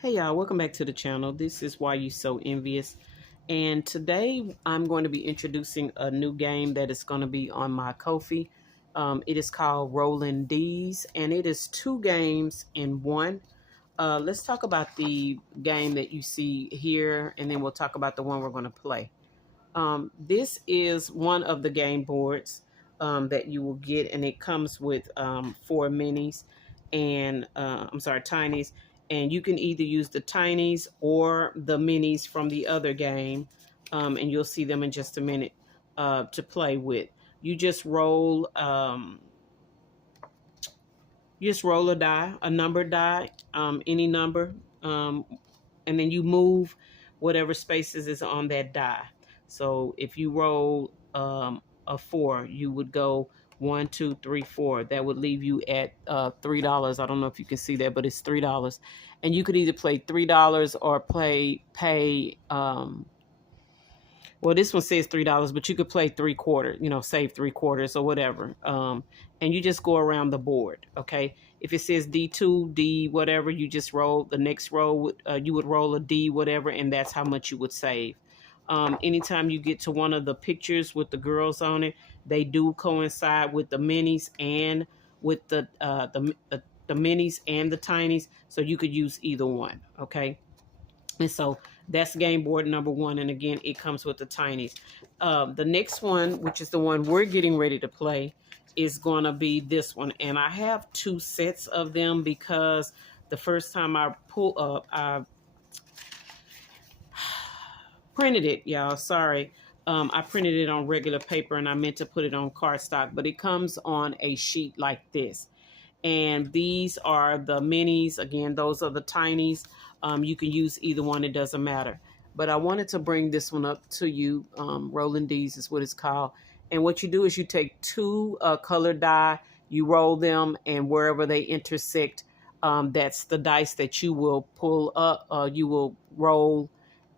Hey y'all, welcome back to the channel. This is Why You So Envious. And today I'm going to be introducing a new game that is going to be on my Ko-fi. It is called Rollin D's, and it is two games in one. Let's talk about the game that you see here, and then we'll talk about the one we're going to play. This is one of the game boards that you will get, and it comes with 4 minis and tinies, and you can either use the tinies or the minis from the other game, and you'll see them in just a minute to play with. You just roll a die, a numbered die, any number, and then you move whatever spaces is on that die. So if you roll a 4, you would go 1, 2, 3, 4. That would leave you at $3. I don't know if you can see that, but it's $3, and you could either play $3 or pay. Well, this one says $3, but you could play 3/4, save 3/4 or whatever. And you just go around the board. Okay. If it says D2, D, whatever, you just roll the next roll. You would roll a D, whatever, and that's how much you would save. Anytime you get to one of the pictures with the girls on it, they do coincide with the minis and with the minis and the tinies. So you could use either one. Okay. And so that's game board number 1. And again, it comes with the tinies. The next one, which is the one we're getting ready to play, is going to be this one. And I have 2 sets of them because the first time I printed it, y'all. Sorry. I printed it on regular paper and I meant to put it on cardstock, but it comes on a sheet like this. And these are the minis. Again, those are the tinies. You can use either one. It doesn't matter. But I wanted to bring this one up to you. Rollin D's is what it's called. And what you do is you take 2 colored die, you roll them, and wherever they intersect, that's the dice that you will pull up, you will roll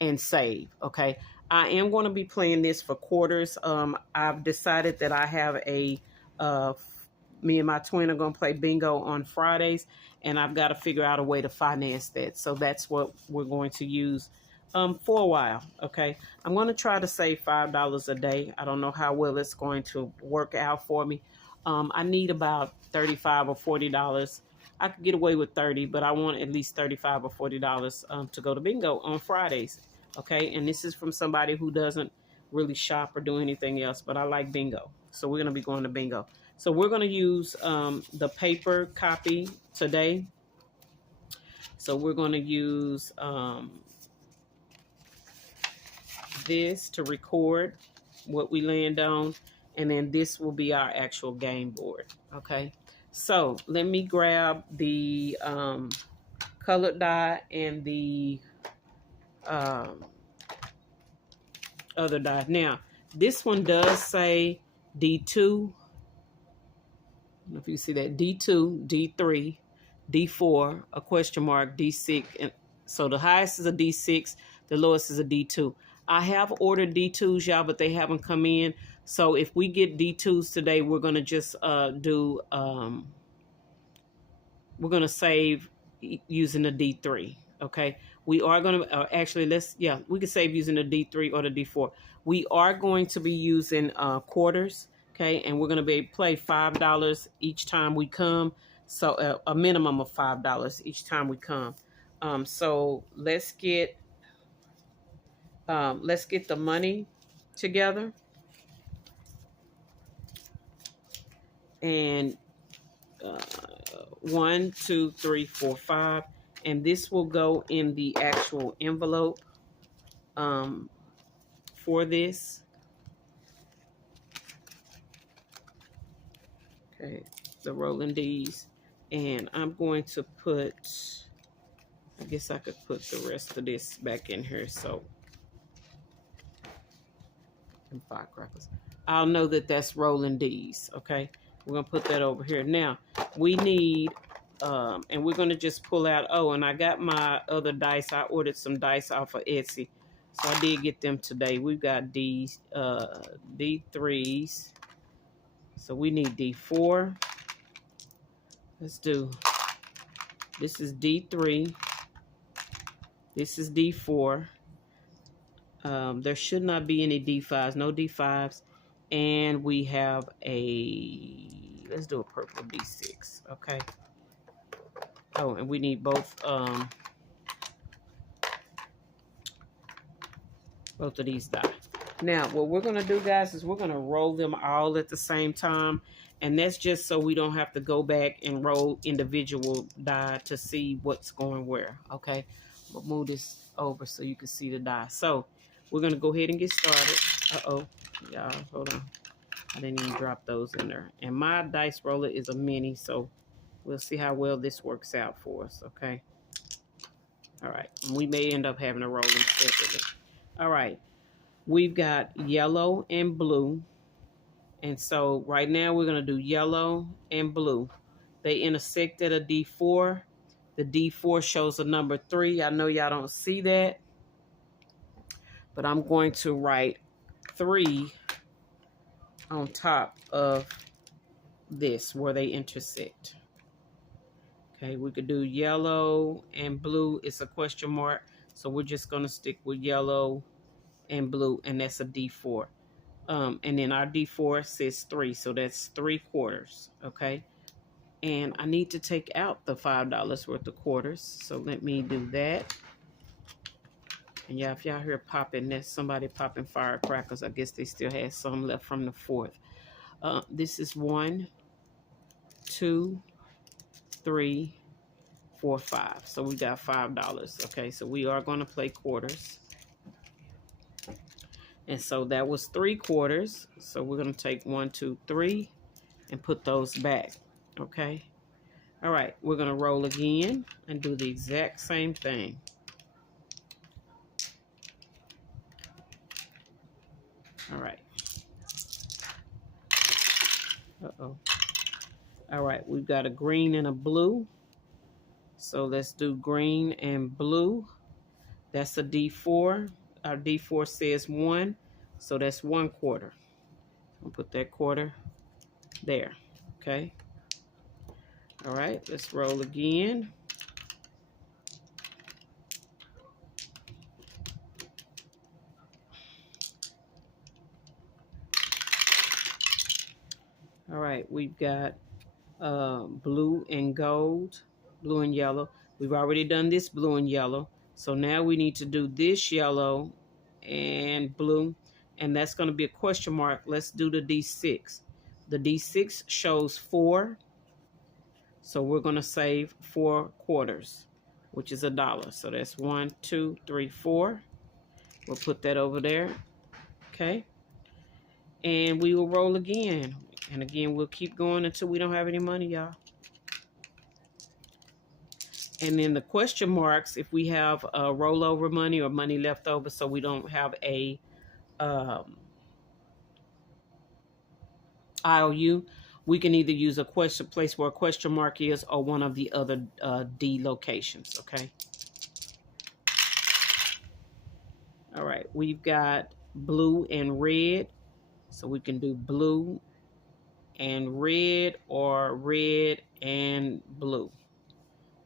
and save. Okay. I am going to be playing this for quarters. I've decided that I have a me and my twin are going to play bingo on Fridays, and I've got to figure out a way to finance that. So that's what we're going to use for a while. Okay. I'm going to try to save $5 a day. I don't know how well it's going to work out for me. I need about $35 or $40. I could get away with 30, but I want at least $35 or $40 to go to bingo on Fridays. Okay. And this is from somebody who doesn't really shop or do anything else, but I like bingo. So we're going to be going to bingo. So we're going to use the paper copy today. So we're going to use this to record what we land on. And then this will be our actual game board. Okay. So let me grab the colored die and the other die. Now, this one does say D2. I don't know if you see that, D2, D3, D4, a question mark, D6. And so the highest is a D6, the lowest is a D2. I have ordered D2s, y'all, but they haven't come in. So if we get D2s today, we're going to just we're going to save using the D3. Okay. We are going to actually, we can save using the D3 or the D4. We are going to be using quarters. Okay, and we're going to be able to play $5 each time we come. So a minimum of $5 each time we come. So let's get the money together. And 1, 2, 3, 4, 5. And this will go in the actual envelope for this. Okay, the Rollin D's. And I'm going to put, I guess I could put the rest of this back in here. So, and firecrackers. I'll know that that's Rollin D's. Okay, we're going to put that over here. Now, we need, and we're going to just pull out, and I got my other dice. I ordered some dice off of Etsy. So I did get them today. We've got D3s. So we need D4. Let's do, this is D3. This is D4. There should not be any D5s, no D5s. And we have let's do a purple D6, okay? Oh, and we need both of these die. Now, what we're going to do, guys, is we're going to roll them all at the same time. And that's just so we don't have to go back and roll individual die to see what's going where, okay? We'll move this over so you can see the die. So, we're going to go ahead and get started. Uh-oh. Y'all, hold on. I didn't even drop those in there. And my dice roller is a mini, so we'll see how well this works out for us, okay? All right. And we may end up having to roll them separately. All right. We've got yellow and blue. And so right now we're going to do yellow and blue. They intersect at a D4. The D4 shows a number 3. I know y'all don't see that, but I'm going to write 3 on top of this where they intersect. Okay, we could do yellow and blue. It's a question mark, so we're just going to stick with yellow and blue, and that's a D4. And then our D4 says 3, so that's 3/4, okay? And I need to take out the $5 worth of quarters, so let me do that. And yeah, if y'all hear popping, that's somebody popping firecrackers. I guess they still have some left from the 4th. This is 1, 2, 3, 4, 5. So we got $5, okay? So we are going to play quarters. And so that was 3/4. So we're going to take 1, 2, 3 and put those back. Okay. All right. We're going to roll again and do the exact same thing. All right. Uh-oh. All right. We've got a green and a blue. So let's do green and blue. That's a D4. Our D4 says 1. So that's 1/4. I'll put that quarter there. Okay. All right, let's roll again. All right, we've got blue and gold, blue and yellow. We've already done this blue and yellow. So now we need to do this yellow and blue, and that's going to be a question mark. Let's do the D6. The D6 shows 4. So we're going to save 4/4, which is $1. So that's 1, 2, 3, 4. We'll put that over there. Okay. And we will roll again. And again, we'll keep going until we don't have any money, y'all. And then the question marks, if we have rollover money or money left over, so we don't have a IOU, we can either use a question place where a question mark is or one of the other D locations, okay? All right, we've got blue and red, so we can do blue and red or red and blue.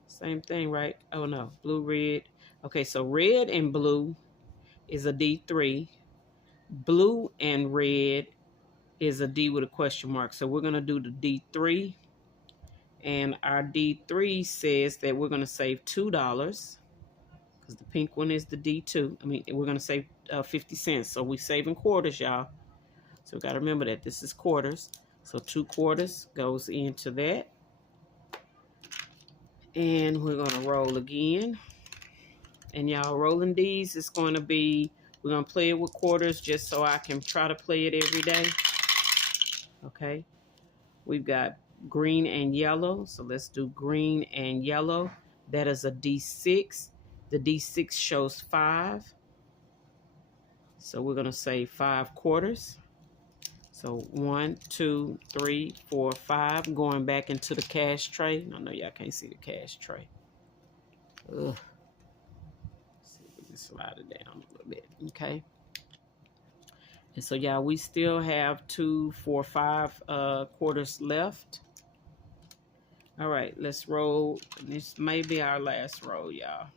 Same thing, right? Oh no, blue, red. Okay, so red and blue is a D3. Blue and red is a D with a question mark. So we're going to do the D3. And our D3 says that we're going to save $2 because the pink one is the D2. I mean, we're going to save 50 cents. So we're saving quarters, y'all. So we got to remember that this is quarters. So 2/4 goes into that. And we're going to roll again. And y'all, Rollin D's is going to be, we're going to play it with quarters just so I can try to play it every day. Okay. We've got green and yellow. So let's do green and yellow. That is a D6. The D6 shows 5. So we're going to say 5/4. So 1, 2, 3, 4, 5. Going back into the cash tray. I know y'all can't see the cash tray. Ugh. Let's see if we can slide it down a little bit. Okay. And so, y'all, we still have 2, 4, 5 quarters left. All right, let's roll. This may be our last roll, y'all.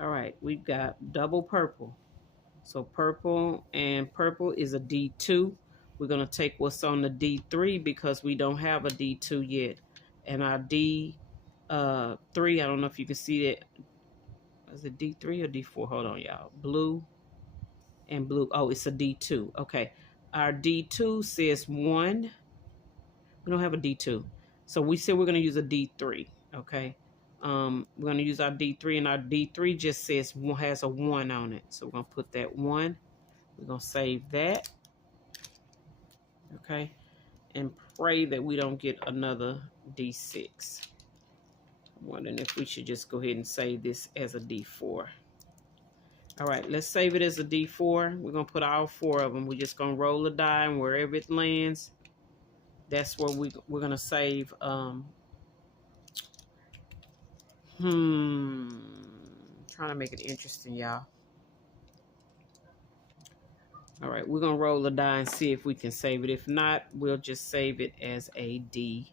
All right, we've got double purple. So purple and purple is a D2. We're going to take what's on the D3 because we don't have a D2 yet. And our D3, I don't know if you can see it. Is it D3 or D4? Hold on, y'all. Blue and blue. Oh, it's a D2. Okay. Our D2 says 1. We don't have a D2. So we said we're going to use a D3. Okay. We're going to use our D3, and our D3 just says has a 1 on it. So we're going to put that 1. We're going to save that. Okay. And pray that we don't get another D6. I'm wondering if we should just go ahead and save this as a D4. All right, let's save it as a D4. We're going to put all 4 of them. We're just going to roll the die, and wherever it lands, that's where we're going to save. Trying to make it interesting, y'all. All right, we're going to roll the die and see if we can save it. If not, we'll just save it as a D.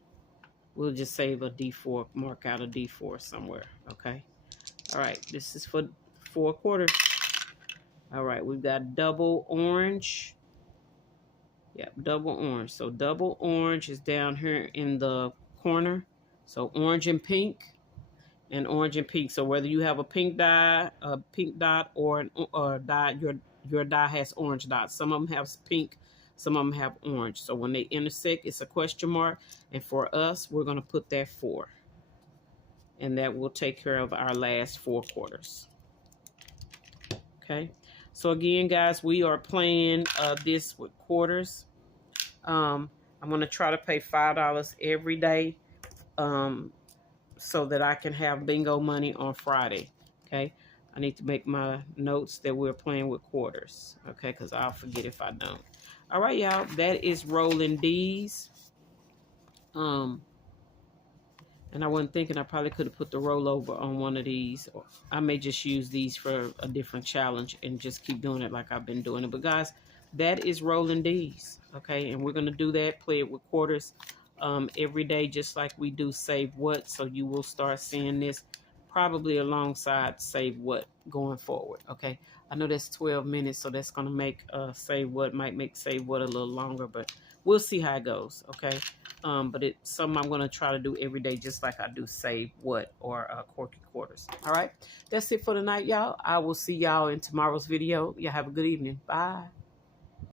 We'll just save a D4, mark out a D4 somewhere, okay? All right, this is for 4 quarters. All right, we've got double orange. Yep, double orange. So double orange is down here in the corner. So orange and pink, and orange and pink. So whether you have a pink dot, or dye, your die has orange dots. Some of them have pink, some of them have orange. So when they intersect, it's a question mark. And for us, we're going to put that 4. And that will take care of our last 4 quarters. Okay. So again, guys, we are playing this with quarters. I'm going to try to pay $5 every day so that I can have bingo money on Friday. Okay. I need to make my notes that we're playing with quarters. Okay. Because I'll forget if I don't. All right, y'all. That is Rollin D's. And I wasn't thinking I probably could have put the rollover on one of these. I may just use these for a different challenge and just keep doing it like I've been doing it. But guys, that is Rollin D's. Okay, and we're going to do that, play it with quarters every day, just like we do Save What. So you will start seeing this probably alongside Save What going forward. Okay, I know that's 12 minutes, so that's going to make Save What, might make Save What a little longer, but we'll see how it goes. Okay. But it's something I'm going to try to do every day, just like I do Save What or Quirky Quarters. All right. That's it for tonight, y'all. I will see y'all in tomorrow's video. Y'all have a good evening. Bye.